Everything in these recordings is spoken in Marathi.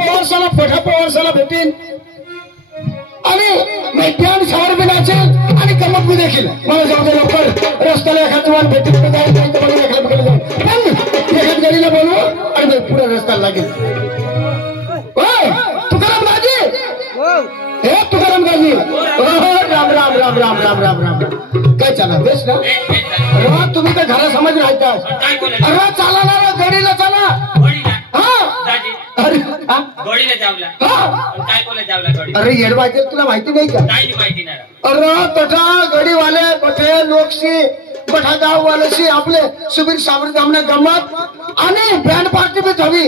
पवारसाला पठा पवारसाला भेटेन आणि मैदान शहर बी नाचेल आणि गमत बी देखील. मला जाऊ दे लवकर रस्त्याला एखाद जवान भेटेल एखाद गाडीला बोलू आणि पुढे रस्त्याला लागेल. तुकाराम गाजी हे तुकाराम गाजी राम राम राम राम राम राम राम काय चाला बेस ना. अरे तुम्ही तर घरा समज राहता. अरे चाला ना गाडीला चाला. अरे येडवायचे तुला माहिती नाही का. अरे तथा गडीवाले बठे लोकशी बठा गाववाल्याशी आपले सुबीर साबरी जामने गमत आणि बँड पार्टी बी हवी.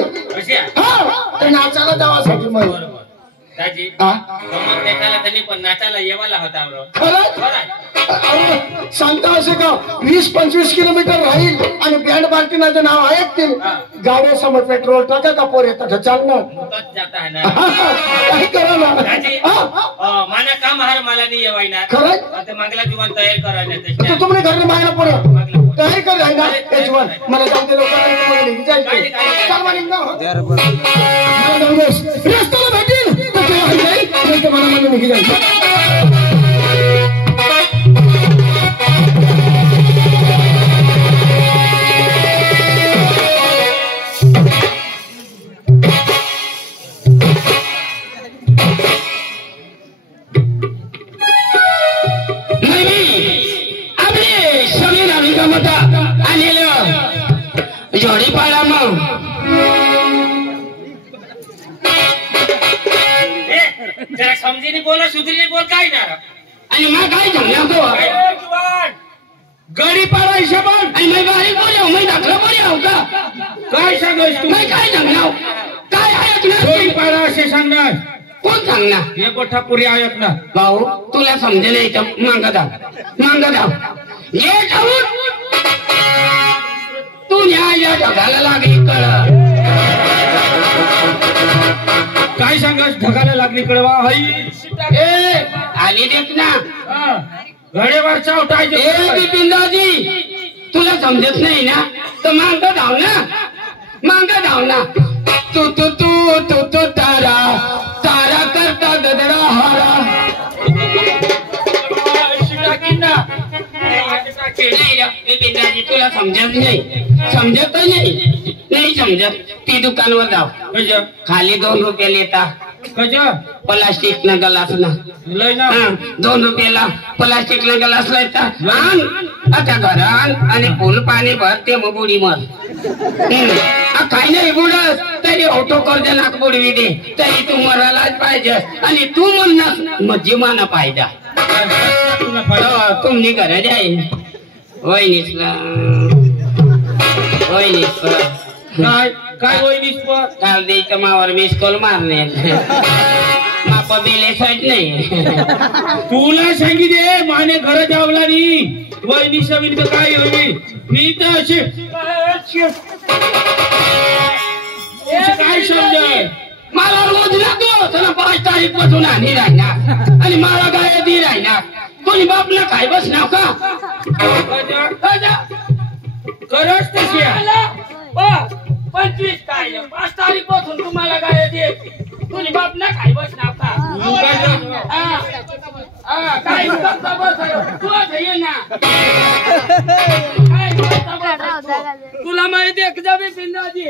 हा नाचायला जावासाठी मग दाजी गमत देखायला त्यांनी पण नाचायला येवाला होता. खरं सांगता असे का 20-25 किलोमीटर राहील आणि बँड पार्टीचं नाव ऐकतील. गाड्यासमोर पेट्रोल टाका का पोर येतात चालणार काय करा ना. माना काम हार मला नाही येवायना. खरं आता मागला जीवन तयार करायला तुम्ही घरने मागला पोर तयार कर राहिला त्याच्यावर मला जाऊ दे रस्त्याला भेटेल मला मला निघी जायचं. जोडी पाडा मग जरा समजीने बोला सुधीने बोल काय ना. आणि मग काय झालं गडी पाडा हिशोबान आणि मी बारीक बोलाव मी दाखला बोलाव का काय सांगायच तू काय सांगणार काय ऐकणार. गडी पाडा असे सांगणार कोण सांगणार. हे गोठा पुरी ऐकणार. भाऊ तुला समजेल इथं मांगा दाव ये ठाऊन तू न्याय ढगाला लागली कळ. काय सांगायच ढगाला लागली कळवा हई आली देत ना घडेवर चावटायचे. बिपिनदाजी तुला समजत नाही ना तर मांग धाव ना तू तू तू तू तू तारा तारा करता गदडा हारा. बिपिनदाजी तुला समजत नाही समजत. ती दुकानवर जाव खाली 2 रुपये लेता प्लास्टिक न गलास ना 2 रुपयाला प्लास्टिक न गलास लायता आता घरान आणि फुल पाणी भर ते मग बुडी मर. काही नाही बुडत तरी ऑटो कर्ज नाक बुडवी दे तरी तू मरायलाच पाहिजे आणि तू म्हणणार मग जिमाना पाहिजे. तुम्ही घरा जाईल वहिनीस काय वहिनीस काल द्यायचं मावर मिस कॉल मारणे माप बिले साईड नाही. तुला सांगितले माने घर जावला नाही वहिनी सविन काय होईल मी तर असे काय समजाय. मला रोज लागतो त्याला 5 तारीख पासून आणि राहणार आणि मला गाय दी राहणार. कोणी बापला काय बसणार का खरंच तशी 25 तारीख 5 तारीख पासून तुम्हाला गाय दे कोणी बापला काय बसणार का. काय बस ना तुला माहिती आहे एकदा बिपिनदाजी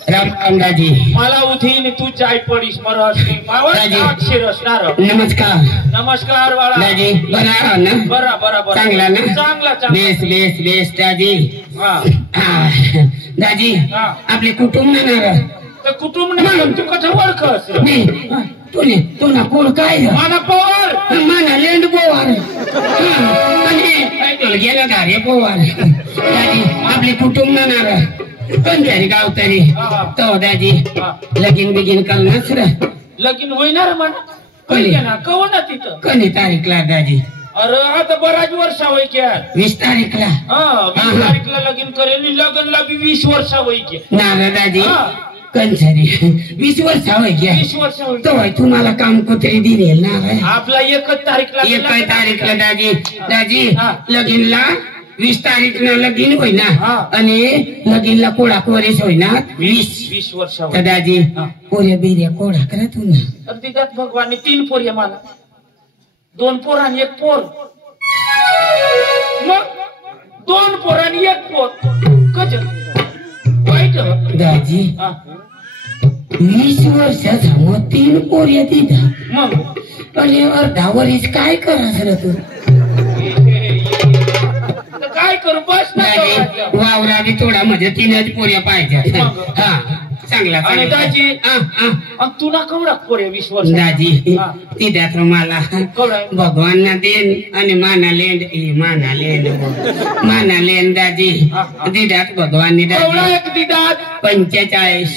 काय राम दाजी मला उठीन तू चाय पडीस नमस्कार बाळा दाजी बरा ना. बरा चांगला ना चांगला बेस दाजी. दाजी आपले कुटुंब नाही तर कुटुंब म्हणून तू कसं ओळखस तू ना कोण काय माना पवार माना लेंड पोवार आणि गेला धारे पोवार. दाजी आपले कुटुंब नाही पण तरी गाव तरी तो दाजी लगीन बिगीन करणार लगीन होईनार म्हणा कळली ना कव ना तिथं कधी तारीखला दाजी अरे आता बराच वर्ष होई क्या 20 तारीखला 20 तारीखला लगीन करेल लग्नला बी 20 वर्ष होई क्या ना दादी कंचरी 20 वर्ष होय क्या 20 वर्ष होई तो तुम्हाला काम कुत्री दिलेल ना आपला 1 तारीखला 1 तारीखला दादी लगीनला 20 तारीखला लगीन होई ना आणि लगीनला कोडा कोरेस होई ना 20 वर्ष तर दादी पोऱ्या बिऱ्या कोडा करा तू ना तर तिच्यात भगवानने 3 पोरी मला 2 पोर आणि 1 पोर मग 2 पोर आणि 1 पोर कज वाईट दादी 20 वर्षाचा मग 3 पोऱ्या दिदा मग आणि अर्धा वरीस काय करा सर तू काय करू बस वावरा बी थोडा म्हणजे 3च पोऱ्या पाहिजे हा चांगला आणि दाजी तुला कवडा पोऱ्या 20 वर्ष दाजी ती द्या मला भगवानना देन आणि माना लेन दाजी दिदात भगवाननी दाजी 45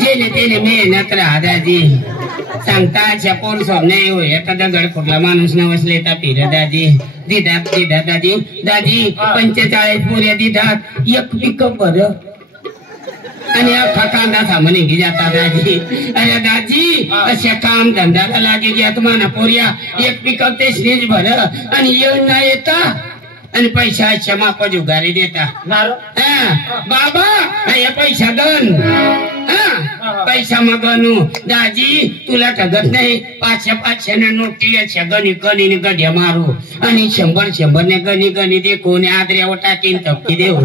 जेने तेने मेहनत राहा दाजी सांगता अशा पोर नाही होय आता दगड कुठला माणूस नवसले तर फिर दाजी दिदात दाजी 45 पोऱ्या दिदात 1 पिकअप बरं आणि अख्खा कांदा सामाने घे जाता दाजी अरे दाजी अशा काम धंद्याला लागे घ्या तुम्हाला पोऱ्या 1 पिकअप ते स्नेज भर आणि येऊन ना येता आणि पैसा अशा माप जुगारी देता बाबा हे पैसा गण पैसा मग गणू दाजी तुला ठगत नाही 500 नोटी अशा गणी गणीने गड्या मारू आणि 100 ने गणी दे कोणी आदऱ्यावर टाकीन तपकी देऊ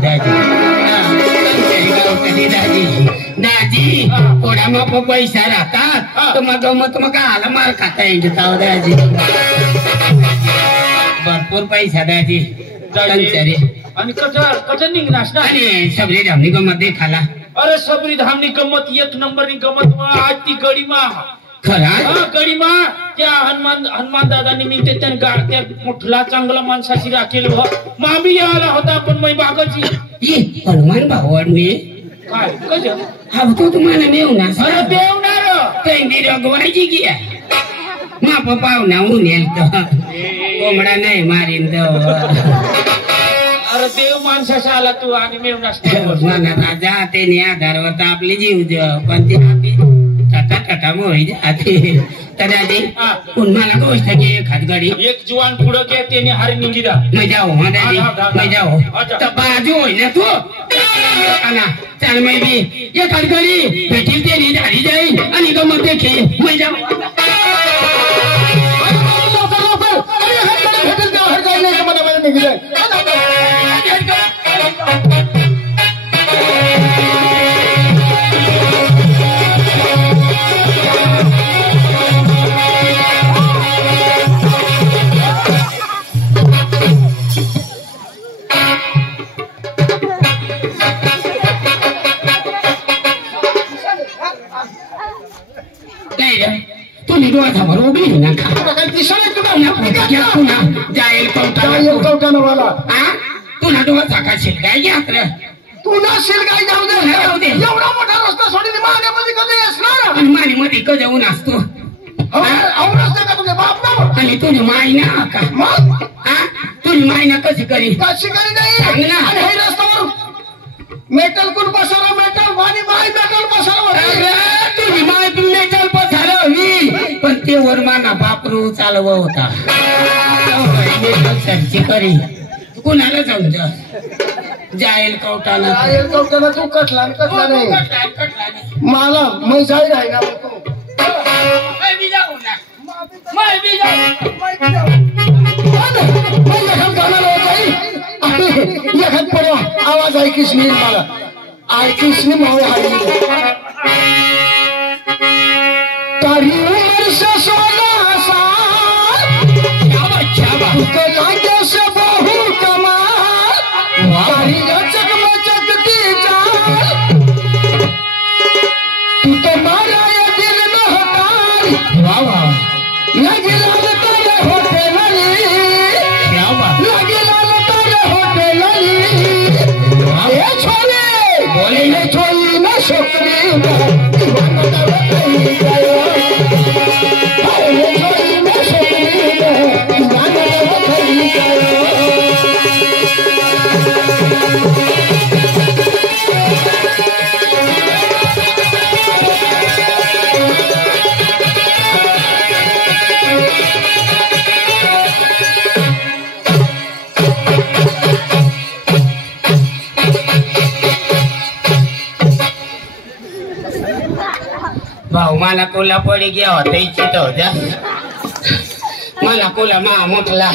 दाजी थोडा माप पैसा राहतात तर मग आला माल खाता येईल दाजी भरपूर पैसा दाजी आणि कचर निघणार आणि सबरी धामणी गमत देखाला अरे सबरी धामणी गमत 1 नंबरनी गमत आज ती गडीमा खरा गडीमा त्या हनुमान दादा निमित्त त्या मोठला चांगला माणसाची राखेल मामी आला होता पण मै बागाची हनुमान भावड मी काय कज हा तो तुम्हाला मेवणार अरे बेवणार काही रगवायची की माप पाहुणा उनेल तर कोंबडा नाही मारीन अरे देव माणसाचा आला तू आणि मेवणार राजा त्याने आधारवर तर आपली जीव पण ती टाटा मोही जाते तर दादी मला गोष्ट की एखाद गडी एक जुवान पुढं घे त्याने हारी निघिरा मैं जाओ हाँ दादी मैं जाओ तर बाजू होय ना तू चल मैं भी एखाद गडी भेटी त्याने झाली जाईल आणि गमत देखील मैं जाऊ तुम्ही डोळ्यावर उभी नका पुन्हा जाईल कवटानवाला तुला डोळा झाकाशील काय घ्या पुन्हा शिलगाई जाऊ दे एवढा मोठा रस्ता सोडून मानेमध्ये कधी असणार आणि मानेमध्ये कधी ऊन असतो आणि तुझी माय ना का तुझी माय ना कशी करी नाही रस्त्यावर मेटल कोण बसायला मेटल आणि माय मेटल बसायला तुझी माय मेटल पसार हवी पण ते वर माना बापरू चालव होता मेटल सरची करी कुणाला जाऊन जाईल कवटाला तू कटला नाही मला मै जाईल आहे ना आवाज ऐकीस नाही मला ऐकीस नाही मावळे तारी वर्ष 16 साल से बहु कमाल तारी चकमचक दी चाल तू तो मारा ये दिल में हटारी वाह वाह लगी लाल तेरे होठे लली क्या बात लगी लाल तेरे होठे लली ये छोले बोले ये छोली ना छोकरी मला कोला पडी गया होता इच्छित होत्या मला कोला मा मोठला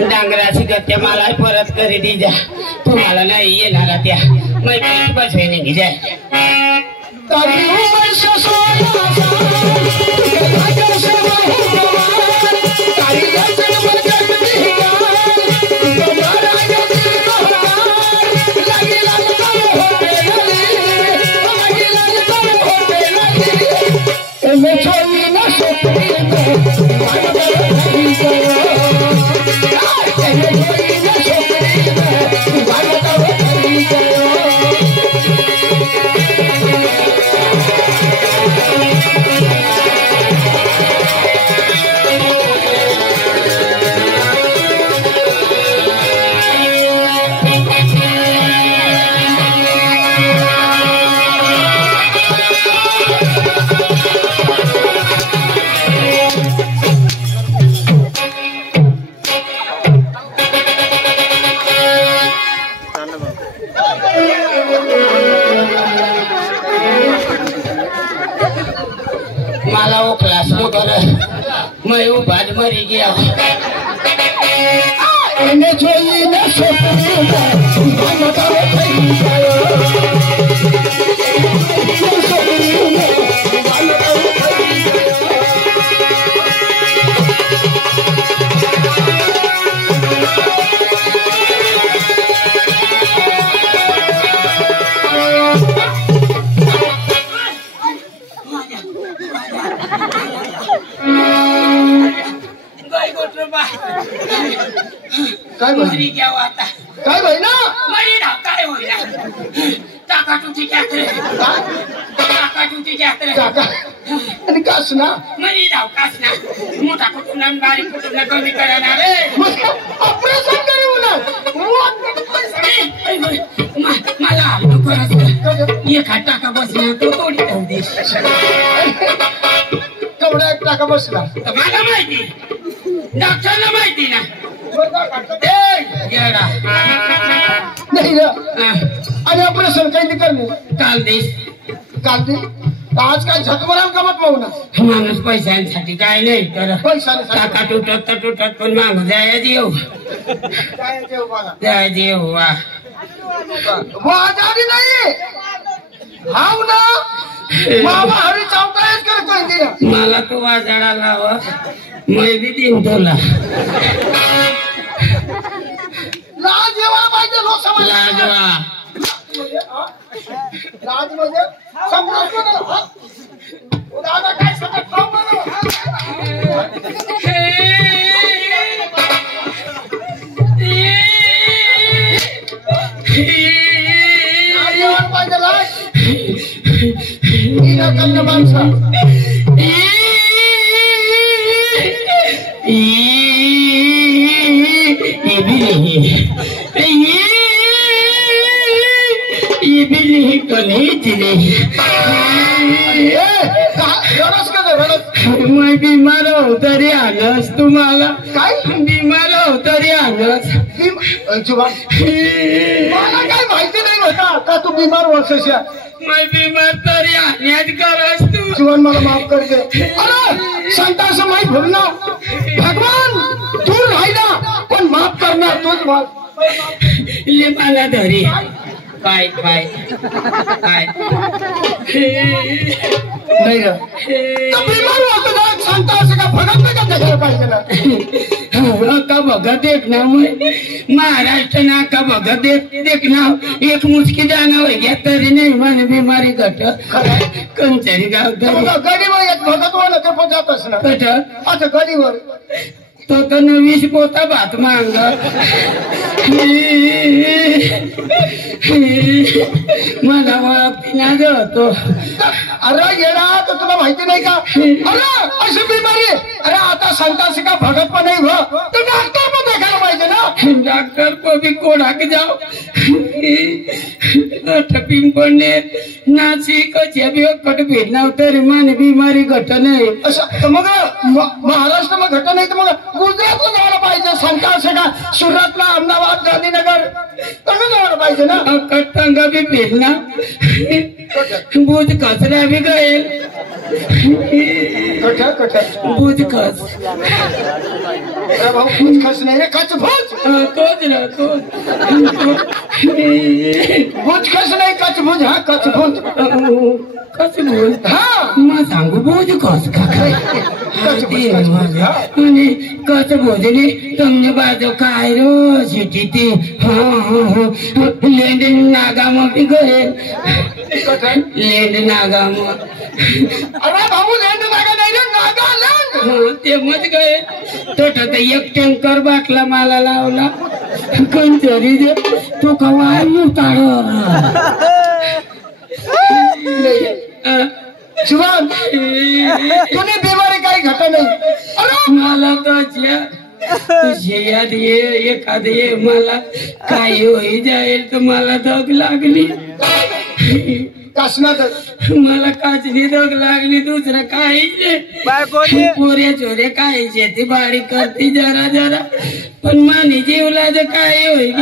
डांगराची गत्या मला परत करी दी जा तुम्हाला नाही येणार त्या मैत्री बसवेने घे जाय मला वो क्लास में कर मैं वो बाद मरी गया એને જોઈને काय मरी गया वो आता काय भाई ना मरी ना काय होईना टाका तुझी जात्रे टाका तुझी जात्रे काका आणि कास ना मरी जाऊ कास ना मोठा कुटुंब बारीक कुटुंब कमी करणार रे ऑपरेशन करू ना मला नको एक टाका बसला तो तोडी ठेवू दे केवढा एक टाका बसला मला माहिती डॉक्टरला माहिती ना येडा नाही ना आणि ऑपरेशन काही नाही करणे काल देश काल ते आज काय झकमराल कामात पाहू ना माणूस पैशांसाठी काय नाही तर पैसा टाका तुटत तर तुटत पण माग जाय देऊ जाय देऊ वा आजारी नाही हाव ना मामा हरी चौकायच करतो मला तू वाजाडा लाव मैं बी दिन तुला लाज येवायला पाहिजे लोकसभा लाजवा लाज म्हणजे समजा दादा काय सांगत खाऊ पाहिजे लाज कन्न माणसा मैं बीमार हो तरी आणस तुम्हाला काय बीमार हो तरी आणस मला काय माहिती नाही होता का तू बिमार वर्षाच्या मैं बीमार तरी आणण्यात करस तू जीवन मला माफ कर दे अरे संतांचं माहीत भरू ना भगवान तू राहिला पण माफ करणार तूच माफ ले मला धरी काय काय काय नाही रे तो बिमार होतो ना सांगता असं का भगत नाही का देखायला पाहिजे ना का भगत देखना महाराष्ट्र ना का भगत देखना एक मुस्की जाना हो गया तरी नाही मन बीमारी घट कंचरी गाव गडीवर एक भगत वाला ते पण जातच ना कट आता गडीवर तो तर 20 पोता भात मांग मला ओळखती ना होतो अरे येडा तर तुला माहिती नाही का अरे अशी बिमारी अरे आता सांगता असं का भगत पण नाही हो तर डॉक्टर पण देखायला पाहिजे ना डॉक्टर को भी कोड़ा के जाओ ठपिंग पड़ने नासिक जब कट भेजना तरी मन बीमारी घट नाही असं तर मग महाराष्ट्र मग घट नाही तर मग गुजरातला जायला पाहिजे सांगता असं का सुरतला अहमदाबाद गांधीनगर तसं जायला पाहिजे ना कट्टंगा भी भेजना बुध कचरा भी गए कठ बुजखस अरे भाऊ कुछ खस नाही रे कच भोज तोच ना तोच भोज खस नाही कच भोज हा कच भोज कच बोल हा मग सांगू बोज कस का आणि कच बोजने तुमने बाजू काय रो शिटी ते लेंड नागाम बी गए लेंड नागाम अरे भाऊ लेंड नागा नाही रे नागालँड ते मत गए तो एक टँकर बाटला मला लावला कोणतरी तो कवा उतार जीवन तुने बीमारी काही घटा नाही अरे मला तो याद ये एखाद ये मला काही होई जाईल तर मला धग लागली कसनात मला काचनी धग लागली दुसरं काहीच नाही पोऱ्या चोऱ्या काय शेती बाडी करते जरा जरा पण मानी जीवला तर काय होईल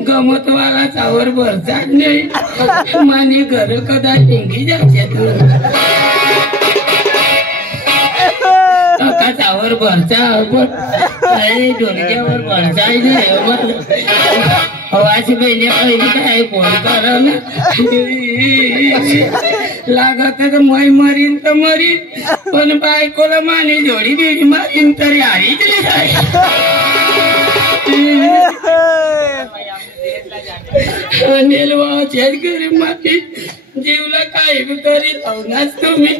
गमत वाला चावर भरचाच नाही मानी घर कदा टिंगी जायच्या काचावर भरचा डोलक्यावर भरचाय नाही हवाची पहिली पहिली काय फोन करा ना लागत तर मै मरीन तर मरीन पण बायकोला माने जोडी बिडी मारीन तरी आली तरी अनिल वाच्याच घरी माती जीवला काय करीत होणार तुम्ही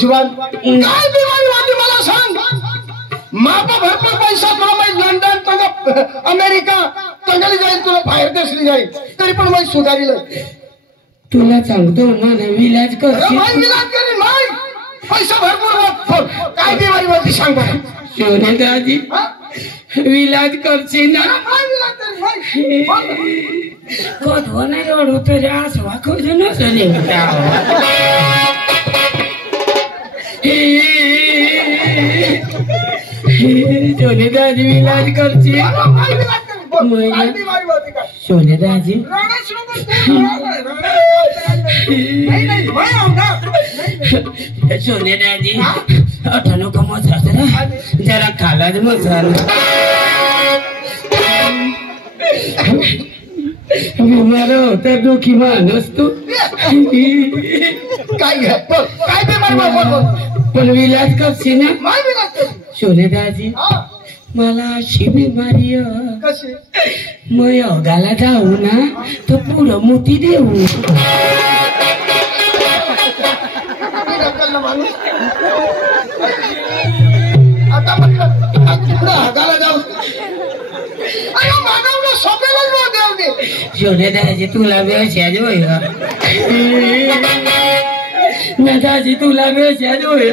जीवन काय बीमारी होती मला सांग मापा भरपूर पैसा तुला माहित लंडन तंग अमेरिका तंगली जाईल तुला बाहेर देशली जाईल तरी पण माहित सुधारी तुला सांगतो मला विलाज करशील विलाज करी माय पैसा भरपूर काय बीमारी होती सांग बरं सोने दादी विलाज करशील ना काय विलाज करी माय कधो नाही रडू तरी असं वाकवलं नसं सोने दादी विलाज करशील सोने दादी सोने दादी अठ्ठाणू का मसाला जरा खालाच मसाला बिमार होता दुखी माणूस तू काय बीमारी पण विलाज करशील ना माय विलाज करी सोने दादी मला अशी बिमारी कशी मग योगाला जाऊ ना तर पुढं मोठी देऊ आता हगाला जाऊ मानवला सोपेला देव दे सोने दाजी तुला व्यवसाय होय ना दाजी तुला व्यवसाय होय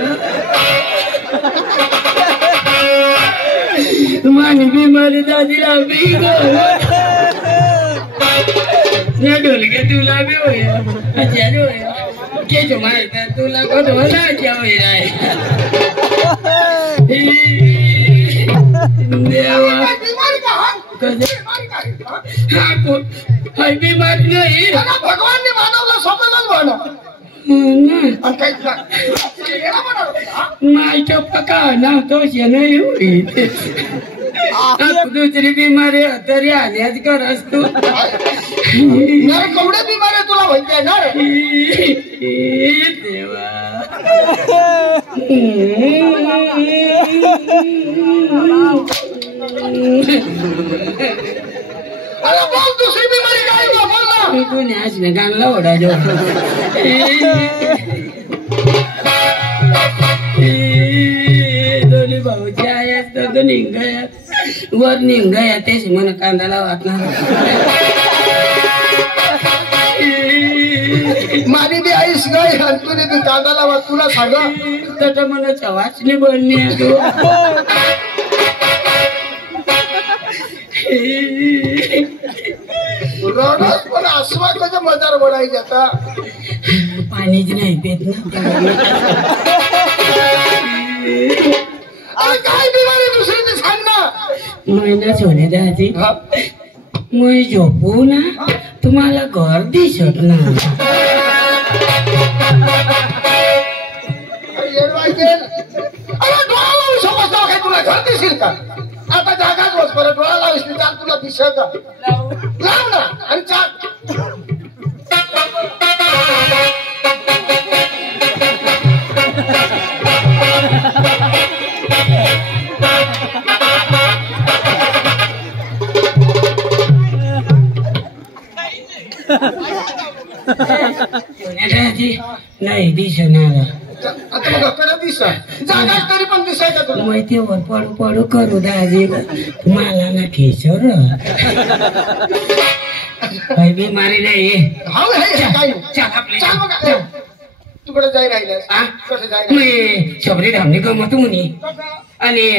मानी बिमारी दादीला बी ना ढोलके तुला बी होय अच्छा होय केच माहित तुला कधी होण्याच्या होय राय देवा बीमारी नाही भगवानने मानवला स्वतःलाच म्हणा मायच्या पका ना तो नाही होईल दुसरी बिमारी तरी आल्याच कर असतो केवढ्या बिमाऱ्या तुला माहिती आहे ना देवा अरे बोल दुसरी बिमारी काय बोल ना तू न्यास ने गाणला ओढा जो दोन्ही भाऊची आहेत तर निघायात वर निघाया तेच मन कांदाला वाटणार मानी बी आईस गाय आणि तुने बी कांदाला वाट तुला सांग तर मनाच्या वाचली बनली तू रडस पण आसमानाच्या मजार बनायची आता पाणीच नाही पेत ना अरे काय बिमारी दुसरी ते सांग ना महिना सोने दादी मग झोपू ना तुम्हाला घर दिसत ना सायकल अरे डोळा लावून समजतो काय तुला घर दिसेल का आता जागाच बस बरं डोळा लावूस चाल तुला दिसेल का लाव ना आणि चाल नाही दिसणार आता मग कडे दिसा जागाच तरी पण दिसायचा तुला माहितीवर पडू पडू करू दाजी मला ना खेचर काही बिमारी नाही हाव हे काय चाल आपले चाल बघा तू कडे जाई राहिल्यास कसं जाई मी शबरी धामणी गमत म्हणे आणि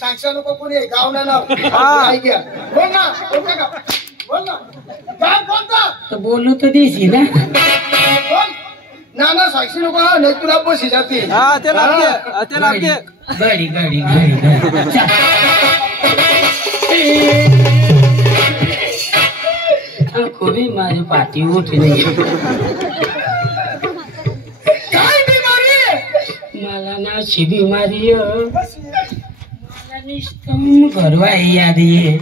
सांगसा नको कोणी गाव ना नाव काय घ्या बोल ना बोलता का बोल ना गाव कोणता तर बोललो तर देशी ना बोल ना ना साक्षी नको हा नाही तुला बशी जाते गाडी गाडी गाडी कोणी माझी पाठी उठी नाही काय बिमारी आहे मला ना अशी बिमारी मला निष्ठम घरवा याद ये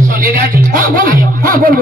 सोने दादी हा बोल